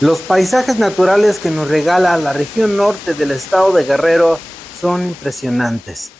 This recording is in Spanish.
Los paisajes naturales que nos regala la región norte del estado de Guerrero son impresionantes.